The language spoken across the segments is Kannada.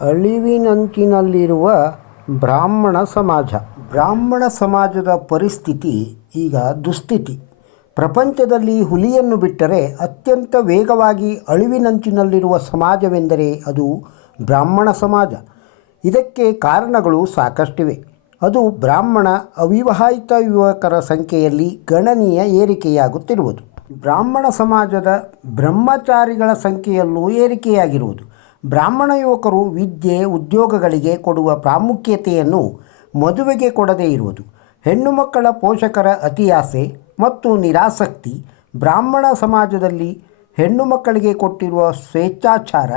ಅಳಿವಿನಂಚಿನಲ್ಲಿರುವ ಬ್ರಾಹ್ಮಣ ಸಮಾಜ. ಬ್ರಾಹ್ಮಣ ಸಮಾಜದ ಪರಿಸ್ಥಿತಿ ಈಗ ದುಸ್ಥಿತಿ. ಪ್ರಪಂಚದಲ್ಲಿ ಹುಲಿಯನ್ನು ಬಿಟ್ಟರೆ ಅತ್ಯಂತ ವೇಗವಾಗಿ ಅಳಿವಿನಂಚಿನಲ್ಲಿರುವ ಸಮಾಜವೆಂದರೆ ಅದು ಬ್ರಾಹ್ಮಣ ಸಮಾಜ. ಇದಕ್ಕೆ ಕಾರಣಗಳು ಸಾಕಷ್ಟಿವೆ. ಅದು ಬ್ರಾಹ್ಮಣ ಅವಿವಾಹಿತ ಯುವಕರ ಸಂಖ್ಯೆಯಲ್ಲಿ ಗಣನೀಯ ಏರಿಕೆಯಾಗುತ್ತಿರುವುದು, ಬ್ರಾಹ್ಮಣ ಸಮಾಜದ ಬ್ರಹ್ಮಚಾರಿಗಳ ಸಂಖ್ಯೆಯಲ್ಲೂ ಏರಿಕೆಯಾಗಿರುವುದು, ಬ್ರಾಹ್ಮಣ ಯುವಕರು ವಿದ್ಯೆ ಉದ್ಯೋಗಗಳಿಗೆ ಕೊಡುವ ಪ್ರಾಮುಖ್ಯತೆಯನ್ನು ಮದುವೆಗೆ ಕೊಡದೇ ಇರುವುದು, ಹೆಣ್ಣು ಮಕ್ಕಳ ಪೋಷಕರ ಅತಿಯಾಸೆ ಮತ್ತು ನಿರಾಸಕ್ತಿ, ಬ್ರಾಹ್ಮಣ ಸಮಾಜದಲ್ಲಿ ಹೆಣ್ಣು ಮಕ್ಕಳಿಗೆ ಕೊಟ್ಟಿರುವ ಸ್ವೇಚ್ಛಾಚಾರ,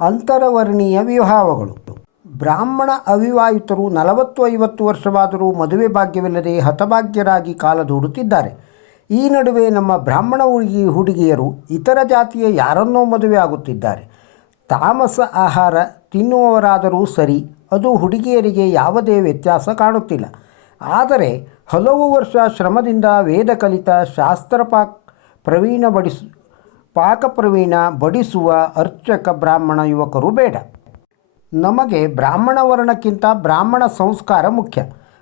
ಅಂತರವರ್ಣೀಯ ವಿವಾಹಗಳು. ಬ್ರಾಹ್ಮಣ ಅವಿವಾಹಿತರು 40-50 ವರ್ಷವಾದರೂ ಮದುವೆ ಭಾಗ್ಯವಿಲ್ಲದೆ ಹತಭಾಗ್ಯರಾಗಿ ಕಾಲ ದೂಡುತ್ತಿದ್ದಾರೆ. ಈ ನಡುವೆ ನಮ್ಮ ಬ್ರಾಹ್ಮಣ ಹುಡುಗಿಯರು ಇತರ ಜಾತಿಯ ಯಾರನ್ನೋ ಮದುವೆ ಆಗುತ್ತಿದ್ದಾರೆ. ತಾಮಸ ಆಹಾರ ತಿನ್ನುವವರಾದರೂ ಸರಿ, ಅದು ಹುಡುಗಿಯರಿಗೆ ಯಾವುದೇ ವ್ಯತ್ಯಾಸ ಕಾಣುತ್ತಿಲ್ಲ. ಆದರೆ ಹಲವು ವರ್ಷ ಶ್ರಮದಿಂದ ವೇದ ಕಲಿತ ಶಾಸ್ತ್ರ ಪಾಕ ಪ್ರವೀಣ ಬಡಿಸುವ ಅರ್ಚಕ ಬ್ರಾಹ್ಮಣ ಯುವಕರು ಬೇಡ. ನಮಗೆ ಬ್ರಾಹ್ಮಣ ವರ್ಣಕ್ಕಿಂತ ಬ್ರಾಹ್ಮಣ ಸಂಸ್ಕಾರ ಮುಖ್ಯ.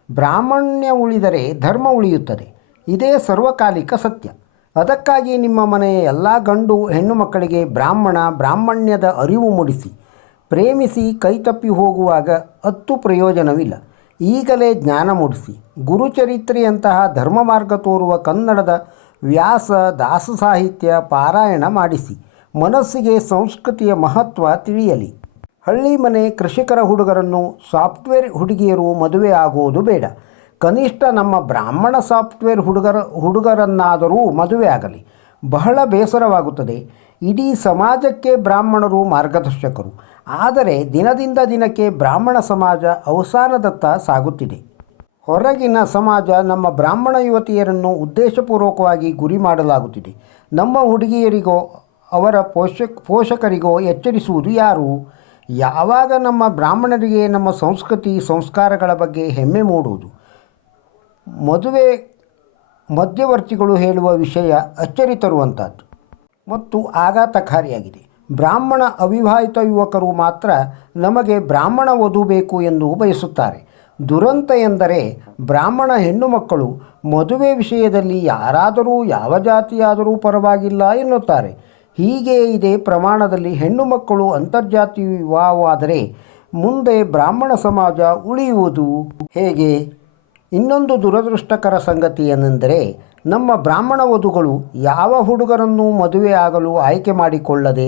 ಬ್ರಾಹ್ಮಣ್ಯ ಉಳಿದರೆ ಧರ್ಮ ಉಳಿಯುತ್ತದೆ. ಇದೇ ಸರ್ವಕಾಲಿಕ ಸತ್ಯ. ಅದಕ್ಕಾಗಿ ನಿಮ್ಮ ಮನೆಯ ಎಲ್ಲ ಗಂಡು ಹೆಣ್ಣು ಮಕ್ಕಳಿಗೆ ಬ್ರಾಹ್ಮಣ್ಯದ ಅರಿವು ಮೂಡಿಸಿ. ಪ್ರೇಮಿಸಿ ಕೈತಪ್ಪಿ ಹೋಗುವಾಗ ಪ್ರಯೋಜನವಿಲ್ಲ. ಈಗಲೇ ಜ್ಞಾನ ಮೂಡಿಸಿ. ಗುರುಚರಿತ್ರೆಯಂತಹ ಧರ್ಮ ಮಾರ್ಗ ತೋರುವ ಕನ್ನಡದ ವ್ಯಾಸ ದಾಸ ಸಾಹಿತ್ಯ ಪಾರಾಯಣ ಮಾಡಿಸಿ. ಮನಸ್ಸಿಗೆ ಸಂಸ್ಕೃತಿಯ ಮಹತ್ವ ತಿಳಿಯಲಿ. ಹಳ್ಳಿ ಮನೆ ಕೃಷಿಕರ ಹುಡುಗರನ್ನು ಸಾಫ್ಟ್ವೇರ್ ಹುಡುಗಿಯರು ಮದುವೆ ಆಗುವುದು ಬೇಡ. ಕನಿಷ್ಠ ನಮ್ಮ ಬ್ರಾಹ್ಮಣ ಸಾಫ್ಟ್ವೇರ್ ಹುಡುಗರನ್ನಾದರೂ ಮದುವೆ ಆಗಲಿ. ಬಹಳ ಬೇಸರವಾಗುತ್ತದೆ. ಇಡೀ ಸಮಾಜಕ್ಕೆ ಬ್ರಾಹ್ಮಣರು ಮಾರ್ಗದರ್ಶಕರು. ಆದರೆ ದಿನದಿಂದ ದಿನಕ್ಕೆ ಬ್ರಾಹ್ಮಣ ಸಮಾಜ ಅವಸಾನದತ್ತ ಸಾಗುತ್ತಿದೆ. ಹೊರಗಿನ ಸಮಾಜ ನಮ್ಮ ಬ್ರಾಹ್ಮಣ ಯುವತಿಯರನ್ನು ಉದ್ದೇಶಪೂರ್ವಕವಾಗಿ ಗುರಿ ಮಾಡಲಾಗುತ್ತಿದೆ. ನಮ್ಮ ಹುಡುಗಿಯರಿಗೋ ಅವರ ಪೋಷಕರಿಗೋ ಎಚ್ಚರಿಸುವುದು ಯಾರು? ಯಾವಾಗ ನಮ್ಮ ಬ್ರಾಹ್ಮಣರಿಗೆ ನಮ್ಮ ಸಂಸ್ಕೃತಿ ಸಂಸ್ಕಾರಗಳ ಬಗ್ಗೆ ಹೆಮ್ಮೆ ಮೂಡುವುದು? ಮದುವೆ ಮಧ್ಯವರ್ತಿಗಳು ಹೇಳುವ ವಿಷಯ ಅಚ್ಚರಿ ತರುವಂಥದ್ದು ಮತ್ತು ಆಘಾತಕಾರಿಯಾಗಿದೆ. ಬ್ರಾಹ್ಮಣ ಅವಿವಾಹಿತ ಯುವಕರು ಮಾತ್ರ ನಮಗೆ ಬ್ರಾಹ್ಮಣ ವಧು ಬೇಕು ಎಂದು ಬಯಸುತ್ತಾರೆ. ದುರಂತ ಎಂದರೆ ಬ್ರಾಹ್ಮಣ ಹೆಣ್ಣು ಮಕ್ಕಳು ಮದುವೆ ವಿಷಯದಲ್ಲಿ ಯಾರಾದರೂ ಯಾವ ಜಾತಿಯಾದರೂ ಪರವಾಗಿಲ್ಲ ಎನ್ನುತ್ತಾರೆ. ಹೀಗೆ ಇದೇ ಪ್ರಮಾಣದಲ್ಲಿ ಹೆಣ್ಣು ಮಕ್ಕಳು ಅಂತರ್ಜಾತಿ ವಿವಾಹವಾದರೆ ಮುಂದೆ ಬ್ರಾಹ್ಮಣ ಸಮಾಜ ಉಳಿಯುವುದು ಹೇಗೆ? ಇನ್ನೊಂದು ದುರದೃಷ್ಟಕರ ಸಂಗತಿ ಏನೆಂದರೆ ನಮ್ಮ ಬ್ರಾಹ್ಮಣ ವಧುಗಳು ಯಾವ ಹುಡುಗರನ್ನು ಮದುವೆ ಆಗಲು ಆಯ್ಕೆ ಮಾಡಿಕೊಳ್ಳದೆ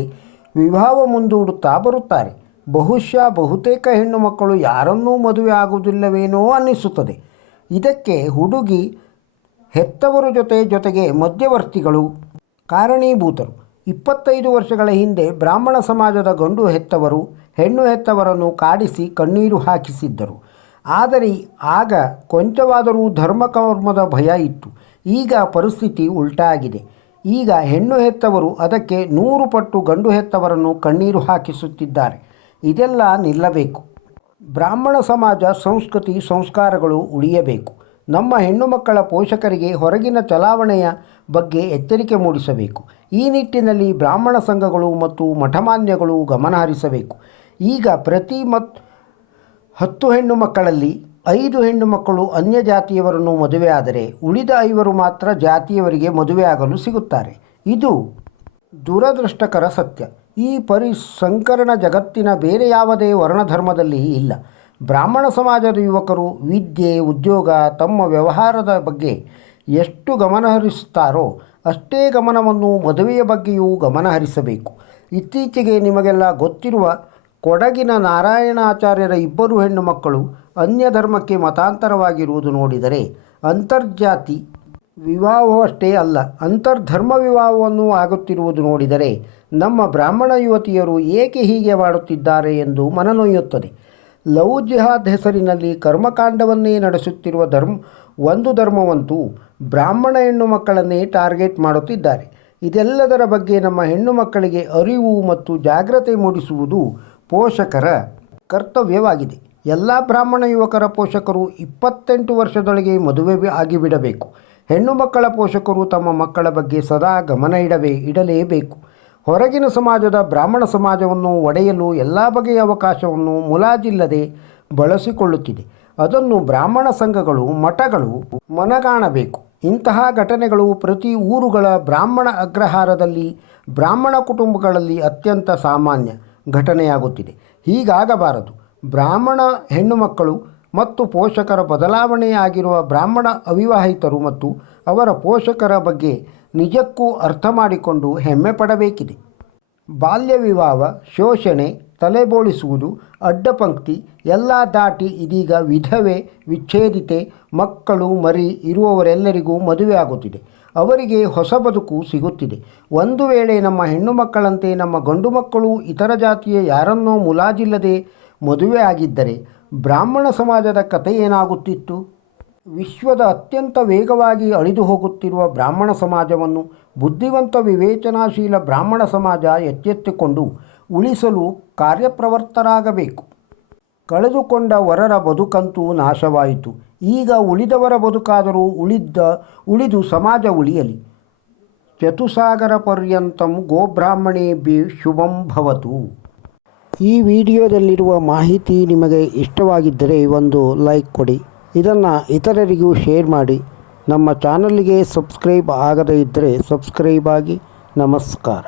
ವಿವಾಹ ಮುಂದೂಡುತ್ತಾ ಬರುತ್ತಾರೆ. ಬಹುತೇಕ ಹೆಣ್ಣು ಮಕ್ಕಳು ಯಾರನ್ನೂ ಮದುವೆ ಆಗುವುದಿಲ್ಲವೇನೋ ಅನ್ನಿಸುತ್ತದೆ. ಇದಕ್ಕೆ ಹುಡುಗಿ ಹೆತ್ತವರ ಜೊತೆಗೆ ಮಧ್ಯವರ್ತಿಗಳು ಕಾರಣೀಭೂತರು. 25 ವರ್ಷಗಳ ಹಿಂದೆ ಬ್ರಾಹ್ಮಣ ಸಮಾಜದ ಗಂಡು ಹೆತ್ತವರು ಹೆಣ್ಣು ಹೆತ್ತವರನ್ನು ಕಾಡಿಸಿ ಕಣ್ಣೀರು ಹಾಕಿಸಿದ್ದರು. ಆದರೆ ಆಗ ಕೊಂಚವಾದರೂ ಧರ್ಮಕರ್ಮದ ಭಯ ಇತ್ತು. ಈಗ ಪರಿಸ್ಥಿತಿ ಉಲ್ಟಾಗಿದೆ. ಈಗ ಹೆಣ್ಣು ಹೆತ್ತವರು ಅದಕ್ಕೆ 100 ಪಟ್ಟು ಗಂಡು ಹೆತ್ತವರನ್ನು ಕಣ್ಣೀರು ಹಾಕಿಸುತ್ತಿದ್ದಾರೆ. ಇದೆಲ್ಲ ನಿಲ್ಲಬೇಕು. ಬ್ರಾಹ್ಮಣ ಸಮಾಜ ಸಂಸ್ಕೃತಿ ಸಂಸ್ಕಾರಗಳು ಉಳಿಯಬೇಕು. ನಮ್ಮ ಹೆಣ್ಣು ಮಕ್ಕಳ ಪೋಷಕರಿಗೆ ಹೊರಗಿನ ಚಲಾವಣೆಯ ಬಗ್ಗೆ ಎಚ್ಚರಿಕೆ ಮೂಡಿಸಬೇಕು. ಈ ನಿಟ್ಟಿನಲ್ಲಿ ಬ್ರಾಹ್ಮಣ ಸಂಘಗಳು ಮತ್ತು ಮಠಮಾನ್ಯಗಳು ಗಮನಹರಿಸಬೇಕು. ಈಗ ಪ್ರತಿ 10 ಹೆಣ್ಣು ಮಕ್ಕಳಲ್ಲಿ 5 ಹೆಣ್ಣು ಮಕ್ಕಳು ಅನ್ಯ ಜಾತಿಯವರನ್ನು ಮದುವೆ ಆದರೆ ಉಳಿದ 5 ಮಾತ್ರ ಜಾತಿಯವರಿಗೆ ಮದುವೆ ಆಗಲು ಸಿಗುತ್ತಾರೆ. ಇದು ದುರದೃಷ್ಟಕರ ಸತ್ಯ. ಈ ಸಂಕರಣ ಜಗತ್ತಿನ ಬೇರೆ ಯಾವುದೇ ವರ್ಣಧರ್ಮದಲ್ಲಿ ಇಲ್ಲ. ಬ್ರಾಹ್ಮಣ ಸಮಾಜದ ಯುವಕರು ವಿದ್ಯೆ ಉದ್ಯೋಗ ತಮ್ಮ ವ್ಯವಹಾರದ ಬಗ್ಗೆ ಎಷ್ಟು ಗಮನಹರಿಸುತ್ತಾರೋ ಅಷ್ಟೇ ಗಮನವನ್ನು ಮದುವೆಯ ಬಗ್ಗೆಯೂ ಗಮನಹರಿಸಬೇಕು. ಇತ್ತೀಚೆಗೆ ನಿಮಗೆಲ್ಲ ಗೊತ್ತಿರುವ ಕೊಡಗಿನ ನಾರಾಯಣಾಚಾರ್ಯರ 2 ಹೆಣ್ಣು ಮಕ್ಕಳು ಅನ್ಯ ಧರ್ಮಕ್ಕೆ ಮತಾಂತರವಾಗಿರುವುದು ನೋಡಿದರೆ ಅಂತರ್ಜಾತಿ ವಿವಾಹವಷ್ಟೇ ಅಲ್ಲ, ಅಂತರ್ಧರ್ಮ ವಿವಾಹವನ್ನು ಆಗುತ್ತಿರುವುದು ನೋಡಿದರೆ ನಮ್ಮ ಬ್ರಾಹ್ಮಣ ಯುವತಿಯರು ಏಕೆ ಹೀಗೆ ಮಾಡುತ್ತಿದ್ದಾರೆ ಎಂದು ಮನನೊಯ್ಯುತ್ತದೆ. ಲವ್ ಜಿಹಾದ್ ಹೆಸರಿನಲ್ಲಿ ಕರ್ಮಕಾಂಡವನ್ನೇ ನಡೆಸುತ್ತಿರುವ ಒಂದು ಧರ್ಮವಂತೂ ಬ್ರಾಹ್ಮಣ ಹೆಣ್ಣು ಮಕ್ಕಳನ್ನೇ ಟಾರ್ಗೆಟ್ ಮಾಡುತ್ತಿದ್ದಾರೆ. ಇದೆಲ್ಲದರ ಬಗ್ಗೆ ನಮ್ಮ ಹೆಣ್ಣು ಮಕ್ಕಳಿಗೆ ಅರಿವು ಮತ್ತು ಜಾಗ್ರತೆ ಮೂಡಿಸುವುದು ಪೋಷಕರ ಕರ್ತವ್ಯವಾಗಿದೆ. ಎಲ್ಲ ಬ್ರಾಹ್ಮಣ ಯುವಕರ ಪೋಷಕರು 28 ವರ್ಷದೊಳಗೆ ಮದುವೆ ಆಗಿಬಿಡಬೇಕು. ಹೆಣ್ಣು ಮಕ್ಕಳ ಪೋಷಕರು ತಮ್ಮ ಮಕ್ಕಳ ಬಗ್ಗೆ ಸದಾ ಗಮನ ಇಡಲೇಬೇಕು. ಹೊರಗಿನ ಸಮಾಜದ ಬ್ರಾಹ್ಮಣ ಸಮಾಜವನ್ನು ಒಡೆಯಲು ಎಲ್ಲ ಬಗೆಯ ಅವಕಾಶವನ್ನು ಮುಲಾಜಿಲ್ಲದೆ ಬಳಸಿಕೊಳ್ಳುತ್ತಿದೆ. ಅದನ್ನು ಬ್ರಾಹ್ಮಣ ಸಂಘಗಳು, ಮಠಗಳು ಮನಗಾಣಬೇಕು. ಇಂತಹ ಘಟನೆಗಳು ಪ್ರತಿ ಊರುಗಳ ಬ್ರಾಹ್ಮಣ ಅಗ್ರಹಾರದಲ್ಲಿ, ಬ್ರಾಹ್ಮಣ ಕುಟುಂಬಗಳಲ್ಲಿ ಅತ್ಯಂತ ಸಾಮಾನ್ಯ ಘಟನೆಯಾಗುತ್ತಿದೆ. ಹೀಗಾಗಬಾರದು. ಬ್ರಾಹ್ಮಣ ಹೆಣ್ಣು ಮಕ್ಕಳು ಮತ್ತು ಪೋಷಕರ ಬದಲಾವಣೆಯಾಗಿರುವ ಬ್ರಾಹ್ಮಣ ಅವಿವಾಹಿತರು ಮತ್ತು ಅವರ ಪೋಷಕರ ಬಗ್ಗೆ ನಿಜಕ್ಕೂ ಅರ್ಥ ಮಾಡಿಕೊಂಡು ಹೆಮ್ಮೆ ಪಡಬೇಕಿದೆ. ಬಾಲ್ಯ ವಿವಾಹ, ಶೋಷಣೆ, ತಲೆಬೋಳಿಸುವುದು, ಅಡ್ಡಪಂಕ್ತಿ ಎಲ್ಲ ದಾಟಿ ಇದೀಗ ವಿಧವೆ, ವಿಚ್ಛೇದಿತೆ, ಮಕ್ಕಳು ಮರಿ ಇರುವವರೆಲ್ಲರಿಗೂ ಮದುವೆ ಆಗುತ್ತಿದೆ. ಅವರಿಗೆ ಹೊಸ ಬದುಕು ಸಿಗುತ್ತಿದೆ. ಒಂದು ವೇಳೆ ನಮ್ಮ ಹೆಣ್ಣು ಮಕ್ಕಳಂತೆ ನಮ್ಮ ಗಂಡು ಮಕ್ಕಳು ಇತರ ಜಾತಿಯ ಯಾರನ್ನೋ ಮುಲಾಜಿಲ್ಲದೆ ಮದುವೆ ಆಗಿದ್ದರೆ ಬ್ರಾಹ್ಮಣ ಸಮಾಜದ ಕಥೆ ಏನಾಗುತ್ತಿತ್ತು? ವಿಶ್ವದ ಅತ್ಯಂತ ವೇಗವಾಗಿ ಅಳಿದು ಹೋಗುತ್ತಿರುವ ಬ್ರಾಹ್ಮಣ ಸಮಾಜವನ್ನು ಬುದ್ಧಿವಂತ, ವಿವೇಚನಾಶೀಲ ಬ್ರಾಹ್ಮಣ ಸಮಾಜ ಎಚ್ಚೆತ್ತುಕೊಂಡು ಉಳಿಸಲು ಕಾರ್ಯಪ್ರವೃತ್ತರಾಗಬೇಕು. ಕಳೆದುಕೊಂಡ ವರರ ಬದುಕಂತೂ ನಾಶವಾಯಿತು. ಈಗ ಉಳಿದವರ ಬದುಕಾದರೂ ಉಳಿದು ಸಮಾಜ ಉಳಿಯಲಿ. ಚತುಸಾಗರ ಪರ್ಯಂತಂ ಗೋಬ್ರಾಹ್ಮಣೇಭ್ಯೋ ಶುಭಂ ಭವತು. ಈ ವಿಡಿಯೋದಲ್ಲಿರುವ ಮಾಹಿತಿ ನಿಮಗೆ ಇಷ್ಟವಾಗಿದ್ದರೆ ಒಂದು ಲೈಕ್ ಕೊಡಿ. ಇದನ್ನು ಇತರರಿಗೂ ಶೇರ್ ಮಾಡಿ. ನಮ್ಮ ಚಾನಲ್ಗೆ ಸಬ್ಸ್ಕ್ರೈಬ್ ಆಗದೇ ಇದ್ದರೆ ಸಬ್ಸ್ಕ್ರೈಬ್ ಆಗಿ. ನಮಸ್ಕಾರ.